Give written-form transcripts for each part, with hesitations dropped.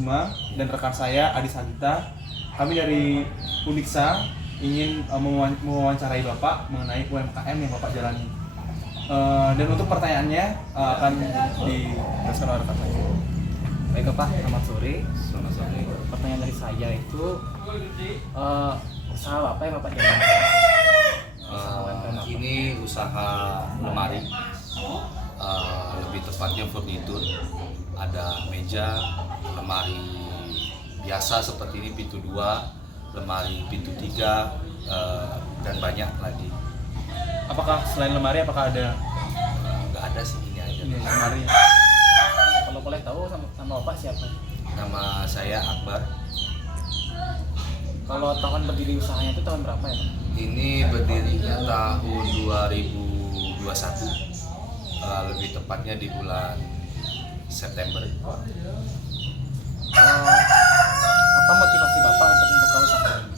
Kusuma dan rekan saya Adi Sagita. Kami dari Uniksa ingin mewawancarai Bapak mengenai UMKM yang Bapak jalani. Dan untuk pertanyaannya akan dijelaskan oleh rekan saya. Baik Pak, selamat sore. Selamat sore. Pertanyaan dari saya itu usaha apa yang Bapak jalankan? Ini usaha lemari, lebih tepatnya furnitur. Ada meja, lemari biasa seperti ini pintu 2, lemari pintu 3, dan banyak lagi. Apakah selain lemari apakah ada Nggak ada sih, ini aja. ini lemari? Kalau boleh tahu sama Bapak siapa? Nama saya Akbar. Kalau tahun berdiri usahanya itu tahun berapa ya Pak? Ini berdirinya tahun 2021, lebih tepatnya di bulan September. Apa motivasi Bapak untuk membuka usaha ini?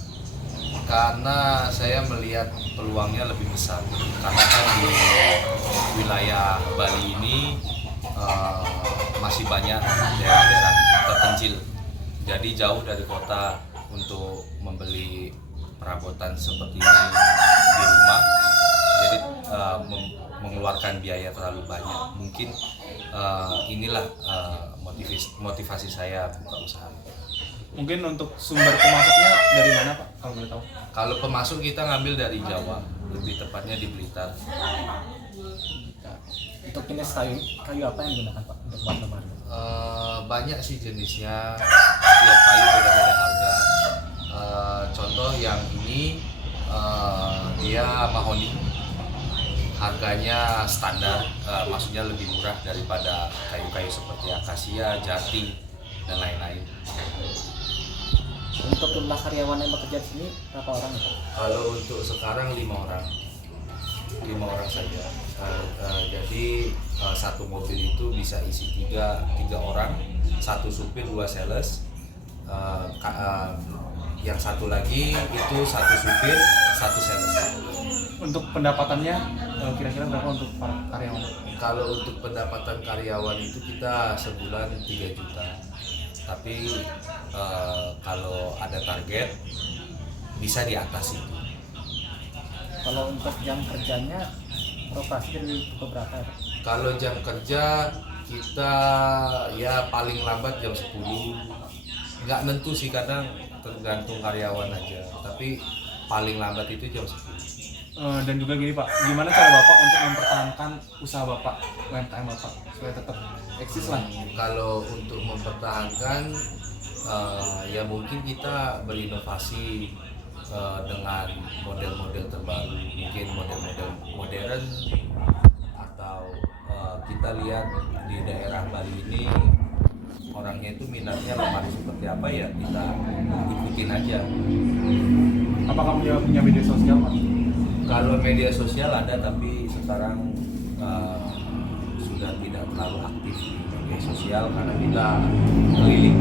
Karena saya melihat peluangnya lebih besar, karena kan di wilayah Bali ini masih banyak daerah-daerah terpencil, jadi jauh dari kota untuk membeli perabotan seperti ini di rumah, jadi mengeluarkan biaya terlalu banyak. Mungkin inilah motivasi saya buka usaha. Mungkin untuk sumber pemasoknya dari mana Pak, kalau boleh tahu? Kalau pemasok kita ngambil dari Jawa, lebih tepatnya di Blitar. Untuk jenis kayu apa yang digunakan Pak untuk buat lemari? Banyak sih jenisnya, tiap kayu beda-beda harga. Contoh yang ini dia mahoni, harganya standar, maksudnya lebih murah daripada kayu-kayu seperti akasia, jati, dan lain-lain. Untuk jumlah karyawan yang bekerja di sini berapa orang ya Pak? Kalau untuk sekarang 5 orang saja. Jadi satu mobil itu bisa isi tiga orang, satu supir, 2 sales. Yang satu lagi itu satu supir, 1 sales. Untuk pendapatannya kira-kira berapa untuk para karyawan? Kalau untuk pendapatan karyawan itu kita sebulan 3 juta. Tapi kalau ada target bisa di atas itu. Kalau untuk jam kerjanya beroperasi dari pukul berapa ya Pak? Kalau jam kerja kita ya paling lambat jam 10. Nggak nentu sih, kadang tergantung karyawan aja. Tapi paling lambat itu jam 10. Dan juga gini Pak, gimana cara Bapak untuk mempertahankan usaha Bapak, UMKM Bapak, supaya tetap eksis lah? Kalau untuk mempertahankan ya mungkin kita berinovasi dengan model-model terbaru, mungkin model-model modern, atau kita lihat di daerah Bali ini orangnya itu minatnya lemari seperti apa, ya kita ikutin aja. Apakah punya media sosial Pak? Kalau media sosial ada, tapi sekarang sudah tidak terlalu aktif di media sosial karena kita keliling.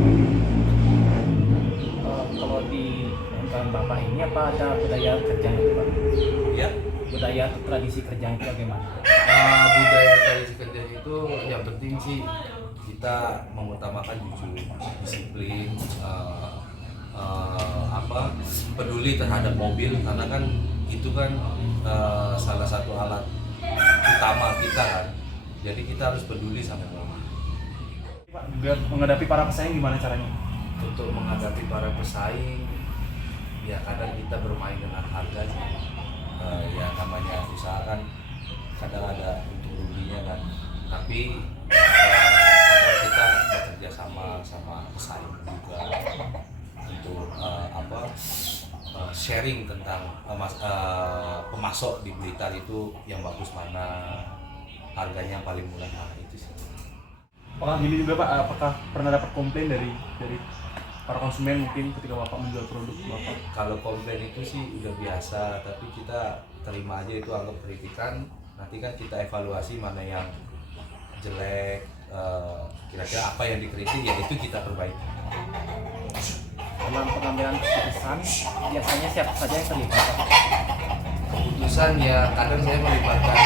Kalau di UMKM Bapak ini apa ada budaya kerjanya itu Pak? Ya, Budaya atau tradisi kerjanya itu bagaimana? budaya tradisi kerja itu yang penting sih kita mengutamakan jujur, disiplin, peduli terhadap mobil, karena kan itu kan salah satu alat utama kita kan, jadi kita harus peduli sama mobil. Pak, biar menghadapi para pesaing gimana caranya? Untuk menghadapi para pesaing, ya kadang kita bermain dengan harga sih. Ya namanya usaha kan kadang ada untung ruginya kan, tapi kadang kita bekerja sama pesaing juga untuk sharing tentang pemasok di Blitar itu yang bagus mana, harganya yang paling murah mana, itu sih. Apakah gini juga Pak, apakah pernah dapat komplain dari para konsumen mungkin ketika Bapak menjual produk Bapak? Kalau komplain itu sih udah biasa, tapi kita terima aja, itu anggap kritikan. Nanti kan kita evaluasi mana yang jelek, kira-kira apa yang dikritik, ya itu kita perbaiki. Dalam pengambilan keputusan biasanya siapa saja yang terlibat Pak? Keputusan ya kadang saya melibatkan,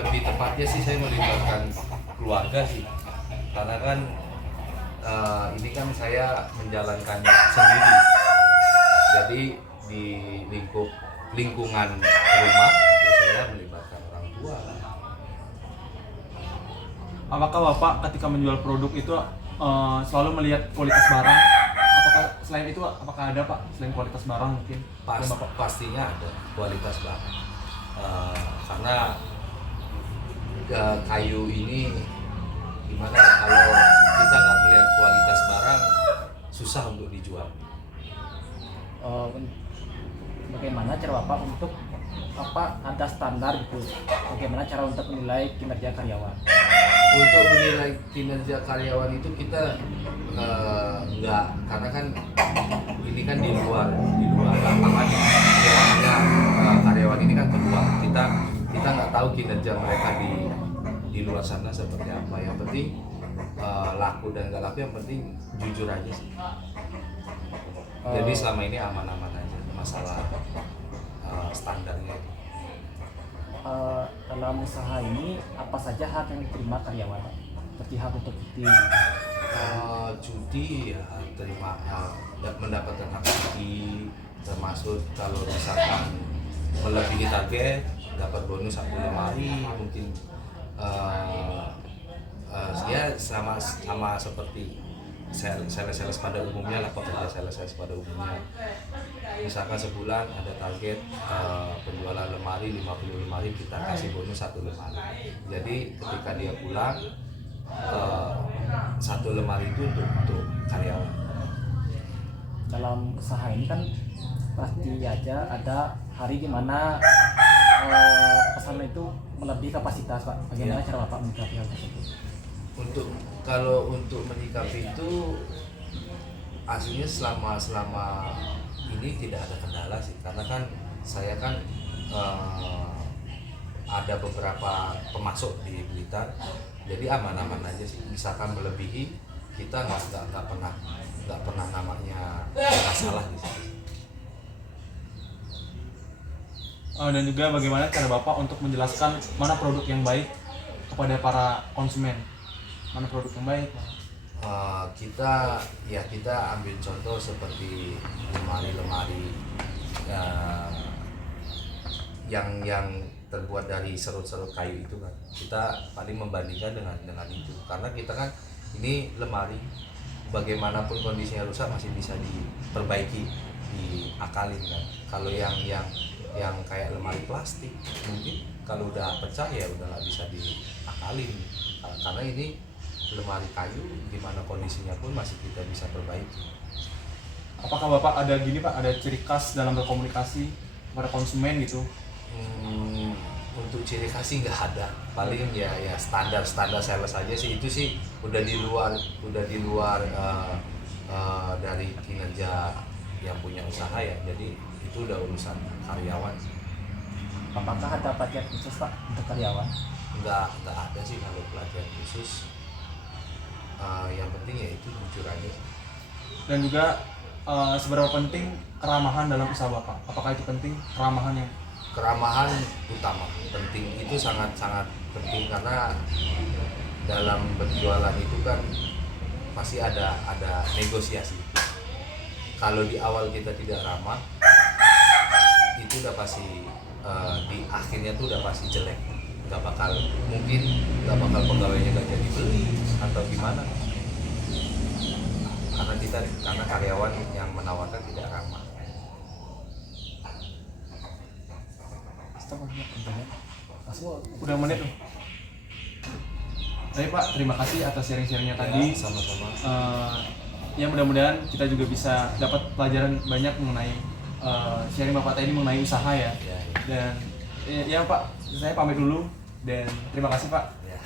lebih tepatnya sih saya melibatkan keluarga sih, karena kan ini kan saya menjalankan sendiri. Jadi di lingkungan rumah ya saya melibatkan orang tua. Apakah Bapak ketika menjual produk itu selalu melihat kualitas barang? Apakah selain itu apakah ada Pak selain kualitas barang mungkin? yang Bapak Pastinya ada kualitas barang. Karena kayu ini gimana ya, kalau kita nggak melihat kualitas barang susah untuk dijual. Bagaimana cara Bapak untuk ada standar gitu? Bagaimana cara untuk menilai kinerja karyawan? Untuk menilai kinerja karyawan itu kita nggak, karena kan ini kan di luar lapangan ya. Karyawan ini kan keluar, kita nggak tahu kinerja mereka di luar sana seperti apa. Yang penting laku dan nggak laku, yang penting jujur aja sih. Jadi selama ini aman-aman aja masalah standarnya itu. Dalam usaha ini apa saja hak yang diterima karyawan? Seperti hak untuk cuti. Cuti ya terima, mendapatkan hak cuti, termasuk kalau misalkan melebihi target dapat bonus 1 lemari mungkin. Ya sama seperti sales pada umumnya lah, pekerja sales pada umumnya. Misalkan sebulan ada target penjualan lemari 50 lemari, kita kasih bonus 1 lemari. Jadi ketika dia pulang 1 lemari itu untuk karyawan. Dalam usaha ini kan pasti aja ada hari di mana pesanan itu melebihi kapasitas Pak. Bagaimana cara Bapak menyikapi hal tersebut? Kalau untuk menyikapi itu aslinya selama ini tidak ada kendala sih, karena kan saya kan ada beberapa pemasok di Blitar, jadi aman-aman aja sih. Misalkan melebihi, kita nggak pernah namanya masalah di sini. Dan juga bagaimana cara Bapak untuk menjelaskan mana produk yang baik kepada para konsumen? Mana produk yang baik? Kita ambil contoh seperti lemari yang terbuat dari serut-serut kayu itu kan, kita paling membandingkan dengan itu, karena kita kan ini lemari bagaimanapun kondisinya rusak masih bisa diperbaiki, diakalin kan. Kalau yang kayak lemari plastik mungkin kalau udah pecah ya udah nggak bisa diakalin, karena ini lemari kayu gimana kondisinya pun masih kita bisa perbaiki. Apakah Bapak ada ada ciri khas dalam berkomunikasi kepada konsumen gitu? Untuk ciri khas sih nggak ada, paling ya standar sales aja sih, itu sih udah di luar dari kinerja yang punya usaha ya, jadi itu udah urusan karyawan. Apakah ada pelatihan khusus Pak untuk karyawan? Nggak ada sih kalau pelatihan khusus. Yang penting ya itu jujur aja. Dan juga seberapa penting keramahan dalam usaha Bapak? Apakah itu penting keramahannya? Keramahan utama, penting, itu sangat penting, karena dalam berjualan itu kan pasti ada negosiasi. Kalau di awal kita tidak ramah, itu udah pasti di akhirnya tuh udah pasti jelek. Gak bakal pegawainya gak jadi beli atau gimana, karena karyawan yang menawarkan tidak ramah. Udah menit tuh. Baik Pak, terima kasih atas sharing-sharingnya tadi. Sama-sama. Ya mudah-mudahan kita juga bisa dapat pelajaran banyak mengenai sharing Bapak tadi mengenai usaha ya. Dan ya Pak, saya pamit dulu dan terima kasih Pak. Ya.